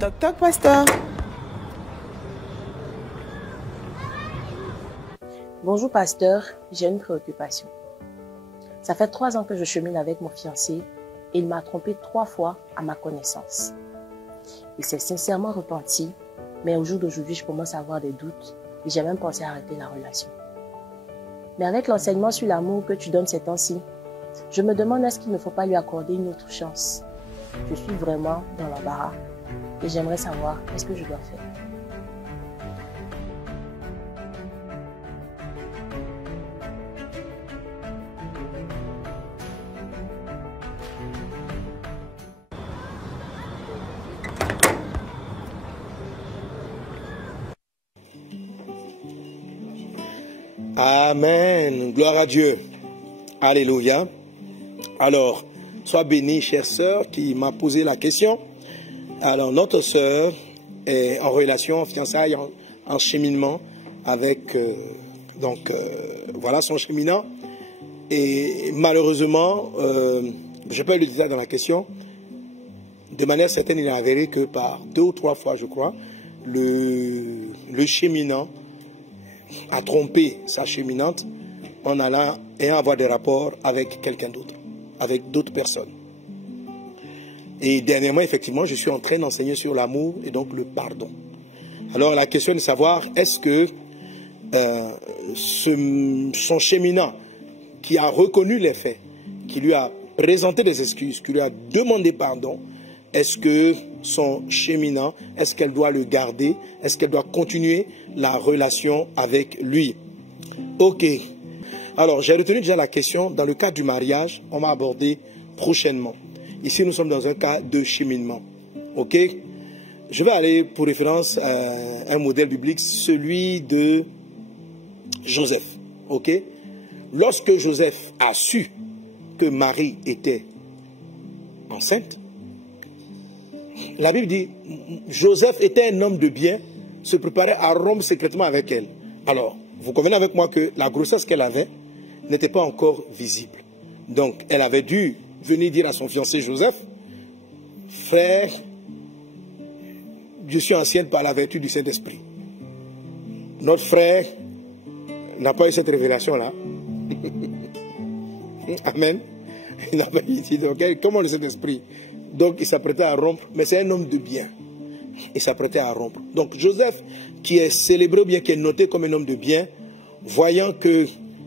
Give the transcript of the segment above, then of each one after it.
Toc toc, pasteur. Bonjour pasteur, j'ai une préoccupation. Ça fait 3 ans que je chemine avec mon fiancé et il m'a trompé 3 fois à ma connaissance. Il s'est sincèrement repenti, mais au jour d'aujourd'hui, je commence à avoir des doutes et j'ai même pensé à arrêter la relation. Mais avec l'enseignement sur l'amour que tu donnes ces temps-ci, je me demande est-ce qu'il ne faut pas lui accorder une autre chance. Je suis vraiment dans l'embarras et j'aimerais savoir qu'est-ce que je dois faire. Amen. Gloire à Dieu. Alléluia. Alors, sois bénie, chère sœur, qui m'a posé la question. Alors, notre sœur est en relation, en fiançailles, en cheminement avec, voilà son cheminant. Et malheureusement, je peux le dire dans la question, de manière certaine, il a avéré que par 2 ou 3 fois, je crois, le cheminant a trompé sa cheminante en allant et avoir des rapports avec quelqu'un d'autre, avec d'autres personnes. Et dernièrement, effectivement, je suis en train d'enseigner sur l'amour et donc le pardon. Alors la question est de savoir, est-ce que son cheminant qui a reconnu les faits, qui lui a présenté des excuses, qui lui a demandé pardon, est-ce que son cheminant, est-ce qu'elle doit le garder? Est-ce qu'elle doit continuer la relation avec lui? Ok. Alors, j'ai retenu déjà la question. Dans le cas du mariage, on va aborder prochainement. Ici, nous sommes dans un cas de cheminement. Ok. Je vais aller pour référence à un modèle biblique, celui de Joseph. Ok. Lorsque Joseph a su que Marie était enceinte, la Bible dit, Joseph était un homme de bien, se préparait à rompre secrètement avec elle. Alors, vous convenez avec moi que la grossesse qu'elle avait n'était pas encore visible. Donc, elle avait dû venir dire à son fiancé Joseph, frère, je suis ancienne par la vertu du Saint-Esprit. Notre frère n'a pas eu cette révélation-là. Amen. Il n'a pas dit, ok, comment le Saint-Esprit? Donc, il s'apprêtait à rompre, mais c'est un homme de bien. Il s'apprêtait à rompre. Donc, Joseph, qui est célébré, bien qui est noté comme un homme de bien, voyant que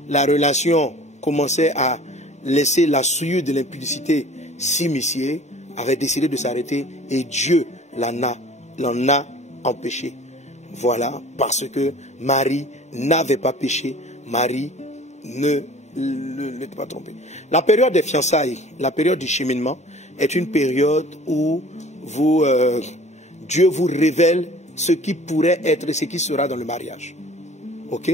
la relation commençait à laisser la souillure de l'impudicité s'immiscer, avait décidé de s'arrêter et Dieu l'en a empêché. Voilà, parce que Marie n'avait pas péché, Marie n'était pas trompée. La période des fiançailles, la période du cheminement, est une période où Dieu vous révèle ce qui pourrait être et ce qui sera dans le mariage. Ok?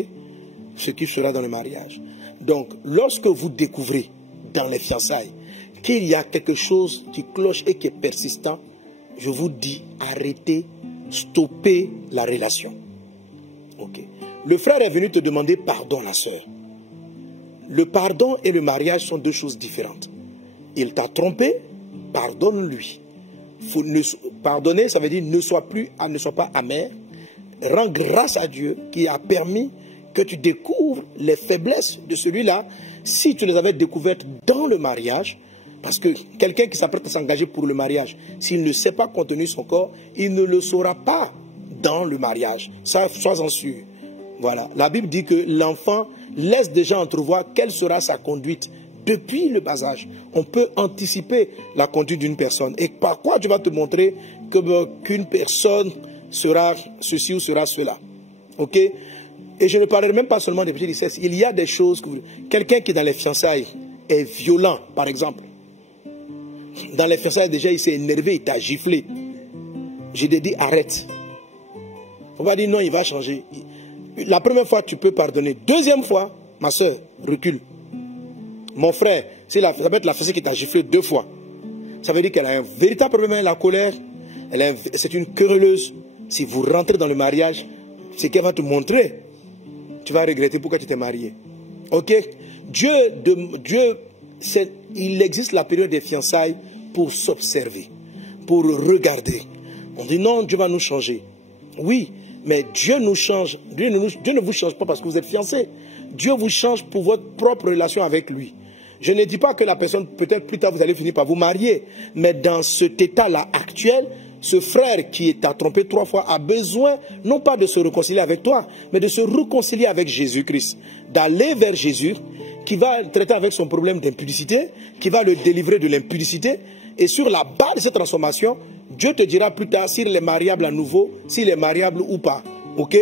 Ce qui sera dans le mariage. Donc, lorsque vous découvrez dans les fiançailles qu'il y a quelque chose qui cloche et qui est persistant, je vous dis, arrêtez, stoppez la relation. Ok? Le frère est venu te demander pardon, la sœur. Le pardon et le mariage sont 2 choses différentes. Il t'a trompé, pardonne-lui. Pardonner, ça veut dire ne sois pas amer. Rends grâce à Dieu qui a permis que tu découvres les faiblesses de celui-là. Si tu les avais découvertes dans le mariage, parce que quelqu'un qui s'apprête à s'engager pour le mariage, s'il ne sait pas contenir son corps, il ne le saura pas dans le mariage. Ça, sois-en sûr. Voilà. La Bible dit que l'enfant laisse déjà entrevoir quelle sera sa conduite. Depuis le bas âge, on peut anticiper la conduite d'une personne. Et par quoi tu vas te montrer qu'une personne sera ceci ou sera cela. Ok? Et je ne parlerai même pas seulement des péchés d'inceste. Il y a des choses que quelqu'un qui est dans les fiançailles est violent, par exemple. Dans les fiançailles, déjà, il s'est énervé, il t'a giflé. J'ai dit, arrête. On va dire non, il va changer. La première fois, tu peux pardonner. Deuxième fois, ma soeur, recule. Mon frère, ça peut être la fiancée qui t'a giflé 2 fois. Ça veut dire qu'elle a un véritable problème avec la colère. C'est une querelleuse. Si vous rentrez dans le mariage, c'est qu'elle va te montrer. Tu vas regretter pourquoi tu t'es marié. Ok? Il existe la période des fiançailles pour s'observer, pour regarder. On dit non, Dieu va nous changer. Oui, mais Dieu nous change. Dieu ne vous change pas parce que vous êtes fiancés. Dieu vous change pour votre propre relation avec lui. Je ne dis pas que la personne, peut-être plus tard, vous allez finir par vous marier. Mais dans cet état-là actuel, ce frère qui t'a trompé 3 fois a besoin, non pas de se réconcilier avec toi, mais de se réconcilier avec Jésus-Christ. D'aller vers Jésus, qui va traiter avec son problème d'impudicité, qui va le délivrer de l'impudicité. Et sur la base de cette transformation, Dieu te dira plus tard s'il est mariable à nouveau, s'il est mariable ou pas. Ok?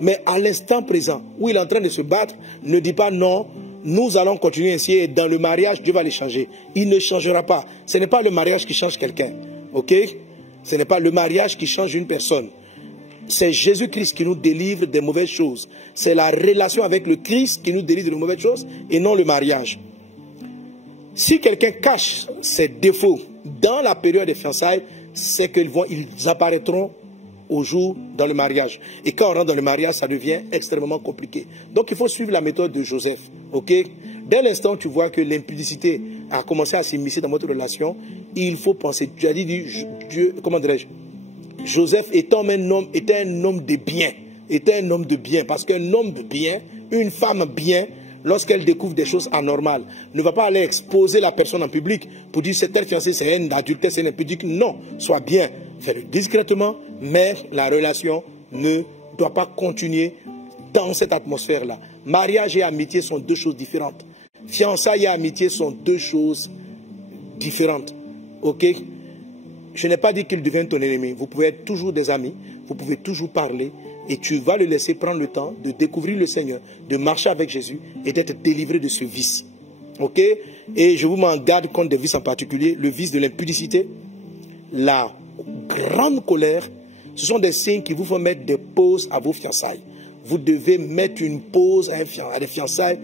Mais à l'instant présent, où il est en train de se battre, ne dis pas non, nous allons continuer ainsi et dans le mariage, Dieu va les changer. Il ne changera pas. Ce n'est pas le mariage qui change quelqu'un. Ok? Ce n'est pas le mariage qui change une personne. C'est Jésus-Christ qui nous délivre des mauvaises choses. C'est la relation avec le Christ qui nous délivre des mauvaises choses et non le mariage. Si quelqu'un cache ses défauts dans la période des fiançailles, c'est qu'ils apparaîtront au jour dans le mariage. Et quand on rentre dans le mariage, ça devient extrêmement compliqué. Donc il faut suivre la méthode de Joseph. Ok? Dès l'instant où tu vois que l'impudicité a commencé à s'immiscer dans votre relation, il faut penser. Tu as dit, Dieu, comment dirais-je? Joseph était un homme de bien. Était un homme de bien. Parce qu'un homme de bien, une femme bien, lorsqu'elle découvre des choses anormales, ne va pas aller exposer la personne en public pour dire c'est tel fiancé, c'est un adultère, c'est un impudique. Non, sois bien. Fais-le discrètement, mais la relation ne doit pas continuer dans cette atmosphère-là. Mariage et amitié sont 2 choses différentes. Fiançailles et amitié sont 2 choses différentes. Ok? Je n'ai pas dit qu'il devienne ton ennemi. Vous pouvez être toujours des amis, vous pouvez toujours parler et tu vas le laisser prendre le temps de découvrir le Seigneur, de marcher avec Jésus et d'être délivré de ce vice. Ok? Et je vous m'en garde contre des vices en particulier, le vice de l'impudicité, la grande colère. Ce sont des signes qui vous font mettre des pauses à vos fiançailles. Vous devez mettre une pause à des fiançailles.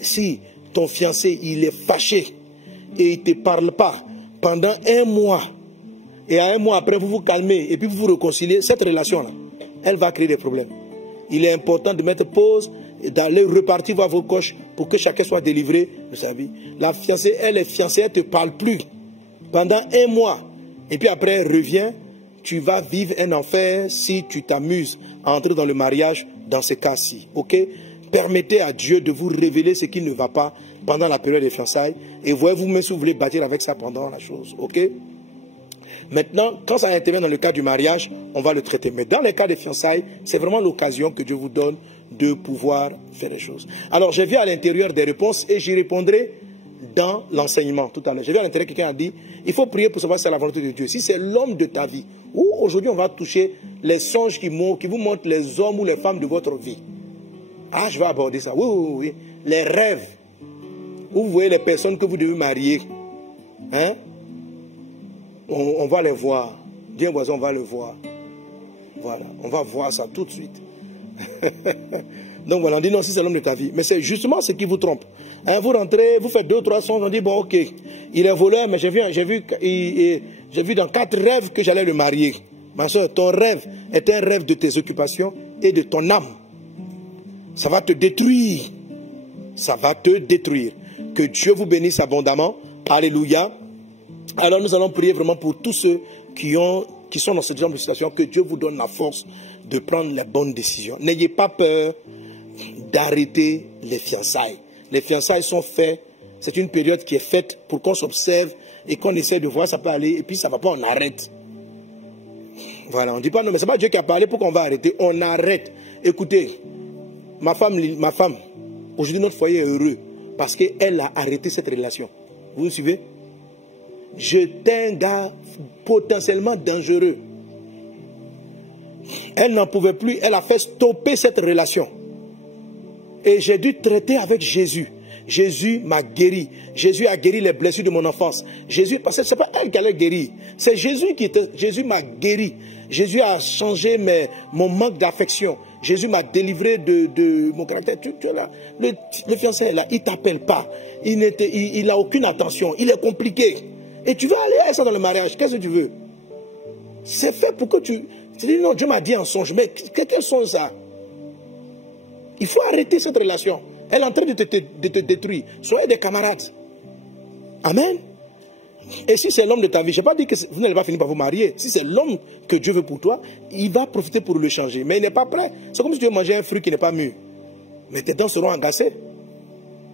Si ton fiancé, il est fâché et il ne te parle pas pendant 1 mois, et à 1 mois après, vous vous calmez et puis vous vous réconciliez, cette relation-là, elle va créer des problèmes. Il est important de mettre pause et d'aller repartir voir vos coches pour que chacun soit délivré de sa vie. La fiancée, elle est fiancée, elle ne te parle plus pendant 1 mois. Et puis après, elle revient, tu vas vivre un enfer si tu t'amuses à entrer dans le mariage dans ce cas-ci. Ok? Permettez à Dieu de vous révéler ce qui ne va pas pendant la période des fiançailles. Et voyez-vous même si vous voulez bâtir avec ça pendant la chose. Ok? Maintenant, quand ça intervient dans le cas du mariage, on va le traiter. Mais dans les cas des fiançailles, c'est vraiment l'occasion que Dieu vous donne de pouvoir faire les choses. Alors, j'ai vu à l'intérieur des réponses et j'y répondrai dans l'enseignement tout à l'heure. J'ai vu à l'intérieur quelqu'un a dit, il faut prier pour savoir si c'est la volonté de Dieu. Si c'est l'homme de ta vie, ou aujourd'hui on va toucher les songes qui vous montrent les hommes ou les femmes de votre vie. Ah, je vais aborder ça. Oui, oui, oui. Les rêves. Où vous voyez les personnes que vous devez marier. Hein? On va les voir. Dis un voisin, on va le voir. Voilà, on va voir ça tout de suite. Donc voilà, on dit non, si c'est l'homme de ta vie. Mais c'est justement ce qui vous trompe. Hein, vous rentrez, vous faites 2 ou 3 songes, on dit bon ok, il est voleur, mais j'ai vu dans 4 rêves que j'allais le marier. Ma soeur, ton rêve est un rêve de tes occupations et de ton âme. Ça va te détruire. Ça va te détruire. Que Dieu vous bénisse abondamment. Alléluia. Alors nous allons prier vraiment pour tous ceux qui sont dans ce genre de situation, que Dieu vous donne la force de prendre les bonnes décisions. N'ayez pas peur d'arrêter les fiançailles. Les fiançailles sont faites, c'est une période qui est faite pour qu'on s'observe et qu'on essaie de voir ça peut aller, et puis ça ne va pas, on arrête. Voilà, on ne dit pas non, mais ce n'est pas Dieu qui a parlé pour qu'on va arrêter, on arrête. Écoutez, ma femme, aujourd'hui notre foyer est heureux parce qu'elle a arrêté cette relation. Vous me suivez? J'étais un gars potentiellement dangereux. Elle n'en pouvait plus, elle a fait stopper cette relation. Et j'ai dû traiter avec Jésus. Jésus m'a guéri. Jésus a guéri les blessures de mon enfance. Jésus, parce que ce n'est pas elle qui allait guérir. C'est Jésus Jésus m'a guéri. Jésus a changé mon manque d'affection. Jésus m'a délivré de mon caractère. Tu es là. Le fiancé est là, il ne t'appelle pas. Il n'a aucune attention. Il est compliqué. Et tu vas aller à ça dans le mariage. Qu'est-ce que tu veux? C'est fait pour que tu dis non, Dieu m'a dit en songe. Mais quel songe ça? Il faut arrêter cette relation. Elle est en train de te détruire. Soyez des camarades. Amen. Et si c'est l'homme de ta vie, je n'ai pas dit que vous n'allez pas finir par vous marier. Si c'est l'homme que Dieu veut pour toi, il va profiter pour le changer. Mais il n'est pas prêt. C'est comme si tu veux manger un fruit qui n'est pas mûr. Mais tes dents seront agacées.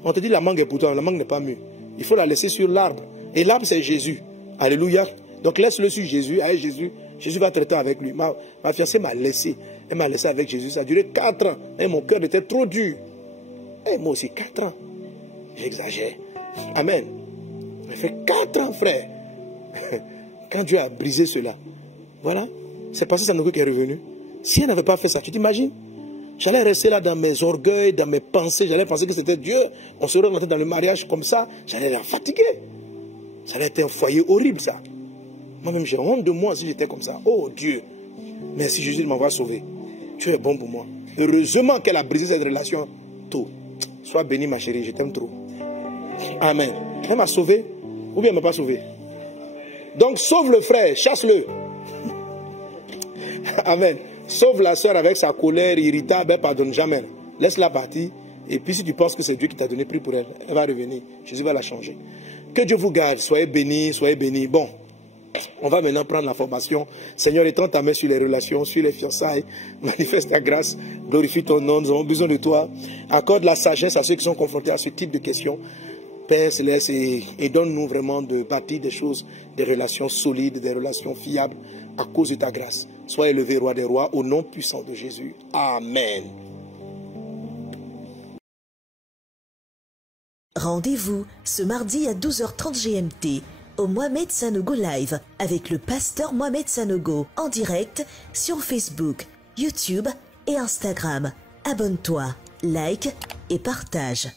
On te dit la mangue est pour toi, la mangue n'est pas mûre. Il faut la laisser sur l'arbre. Et l'arbre, c'est Jésus. Alléluia. Donc laisse-le sur Jésus. Avec Jésus, Jésus va traiter avec lui. Ma fiancée m'a laissé. Elle m'a laissé avec Jésus. Ça a duré 4 ans. Et mon cœur était trop dur. Et moi aussi, 4 ans. J'exagère. Amen. Ça fait 4 ans, frère. Quand Dieu a brisé cela. Voilà. C'est parce que Sanogo qui est revenu. Si elle n'avait pas fait ça, tu t'imagines? J'allais rester là dans mes orgueils, dans mes pensées. J'allais penser que c'était Dieu. On serait rentré dans le mariage comme ça. J'allais la fatiguer. Ça allait être un foyer horrible, ça. Moi-même, j'ai honte de moi si j'étais comme ça. Oh Dieu. Merci Jésus de m'avoir sauvé. Tu es bon pour moi. Heureusement qu'elle a brisé cette relation tôt. Sois béni, ma chérie. Je t'aime trop. Amen. Elle m'a sauvé. Ou bien elle ne m'a pas sauvé. Donc, sauve le frère. Chasse-le. Amen. Sauve la soeur avec sa colère irritable. Elle ne pardonne jamais. Laisse-la partir. Et puis, si tu penses que c'est Dieu qui t'a donné, prie pour elle. Elle va revenir. Jésus va la changer. Que Dieu vous garde. Soyez bénis. Soyez bénis. Bon. On va maintenant prendre la formation. Seigneur, étends ta main sur les relations, sur les fiançailles. Manifeste ta grâce. Glorifie ton nom. Nous avons besoin de toi. Accorde la sagesse à ceux qui sont confrontés à ce type de questions. Père Céleste, et donne-nous vraiment de bâtir des choses, des relations solides, des relations fiables à cause de ta grâce. Sois élevé, roi des rois, au nom puissant de Jésus. Amen. Rendez-vous ce mardi à 12h30 GMT au Mohamed Sanogo Live avec le pasteur Mohamed Sanogo en direct sur Facebook, YouTube et Instagram. Abonne-toi, like et partage.